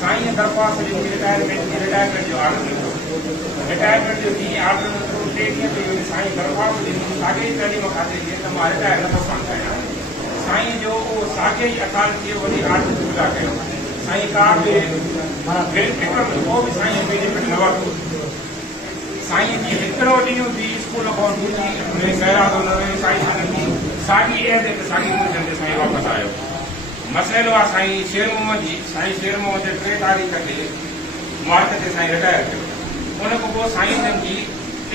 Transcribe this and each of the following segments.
साईं दरख़्वास्त ॾिनी रिटायरमेंट जो ऑर्डर ॾिनो रिटायरमेंट जो ॾींहुं ऑर्डर ॾिनो 3 ॾींहं ते साईं दरख़्वास्त ॾिनी साॻे ई तालीम खाते जी त मां रिटायर नथो कयां साईं जो उहो साॻे ई अथॉरिटीअ वरी ऑर्डर पूरा कयो साईं का बि को बि साईं बेनिफिट न वरितो साईं जी हिकिड़ो ॾींहुं बि स्कूल खां दूजी सैरादो न रहे साईं साॻी एज ते साॻी पोजीशन ते साईं वापसि आयो मसइलो आहे साईं शेर मोहम्मद जी साईं शेर मोहम्मद 3 तारीख़ ते मार्च ते साईं रिटायर कयो उन खां पोइ साईं जन जी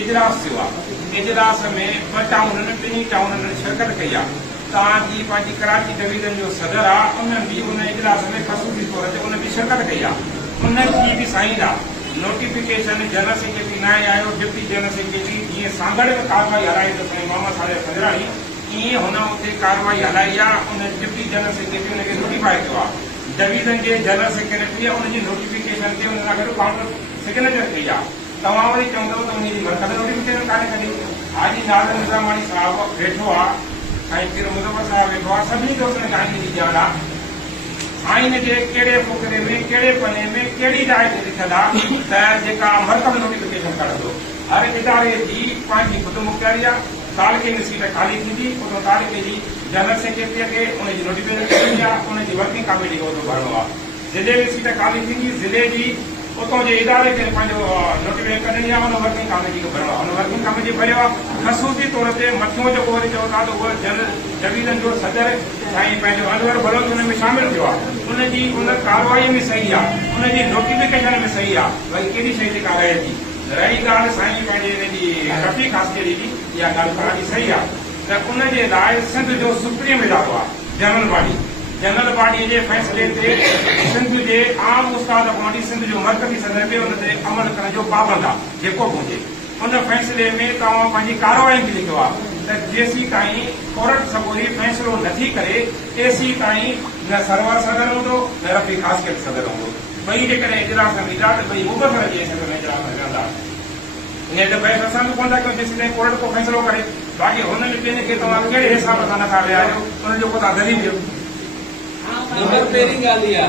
इजलास थियो आहे इजलास में 2 टाउननि 2 टाउननि शिरकत कई आहे तव्हांजी पंहिंजी कराची डिवीज़न जो सदर आहे उन बि उन इजलास में ख़सूसी तौर ते उन बि शिरकत कई आहे उनजी बि साईं आहे नोटिफिकेशन जनरल सेक्रेटरी न आयो डिप्टी जनरल सेक्रेटरी जीअं सागड़ में कार्रवाई हलाई त साईं मोहम्मद साहिब सजराणी ईअं हुन उते कार्रवाई हलाई आहे उन डिप्टी जनरल सेक्रेटरी हुनखे नोटिफाई कयो आहे डिवीज़न जे जनरल सेक्रेटरी उनजी नोटिफिकेशन ते हुन सां गॾु काउंटर सिग्नेचर कई आहे तव्हां वरी चवंदव त उनजी मरकज़ नोटिफिकेशन कान्हे कढी हाजी नाज़र निज़ामानी साहिबु वेठो आहे साईं पीर मुज़फ़र साहिबु वेठो आहे सभिनी खे हुन गांधी जी ॼाण आहे आइन जे कहिड़े फ़ुक़रे में कहिड़े पने में कहिड़ी जाइ ते लिखियलु आहे त जेका मरकज़ नोटिफिकेशन कढंदो हर इदारे जी पंहिंजी ख़ुदि मुख़्तियारी आहे तालिके में सीट ख़ाली थींदी उन तालिके जी जनरल सेक्रेटरीअ खे उनजी नोटिफिकेशन थींदी आहे उनजी वर्किंग कमेटी खे उहो भरणो आहे ज़िले में सीट ख़ाली थींदी ज़िले जी उतां जे इदारे खे पंहिंजो नोटिफिकेशन कढणी आहे उन वर्किंग कमेटी खे भरणो आहे उन वर्किंग कमेटी भरियो आहे ख़सूसी तौर ते मथियों जेको वरी चओ था त उहो जनरल डिवीज़न जो सदर साईं पंहिंजो अनवर बलोच हुन में शामिल थियो आहे उनजी उन कार्रवाई में सही आहे उनजी नोटिफिकेशन में सही आहे भई कहिड़ी शइ ते कार्रवाई थी रही ॻाल्हि साईं पंहिंजे हिनजी रफ़ी ख़ासियत जी इहा ॻाल्हि तव्हांजी सही आहे त उनजे लाइ सिंध जो सुप्रीम इदारो आहे जनरल बॉडी जे फ़ैसिले ते सिंध जे आम उस्ताद बॉडी सिंध जो मर्कज़ी सदर बि उन ते अमल करण जो पाबंद आहे जेको बि हुजे उन फ़ैसिले में तव्हां पंहिंजी कार्रवाई बि लिखियो आहे त जेसीं ताईं कोर्ट सबूरी फ़ैसिलो नथी करे तेसीं ताईं न सरवर सदर हूंदो न रफ़ी ख़ासियत सदर हूंदो ॿई जेकॾहिं इजलास में ईंदा त ॿई मुबसर जे सदर में इजलास में रहंदा ईअं त भई असां बि कोन था कयूं जेसीं ताईं कोर्ट को फ़ैसिलो करे बाक़ी हुननि ॿिनि खे तव्हां कहिड़े हिसाब सां नथा विहारियो उनजो को तव्हां दलील ॾियो नंबर पहिरीं ॻाल्हि इहा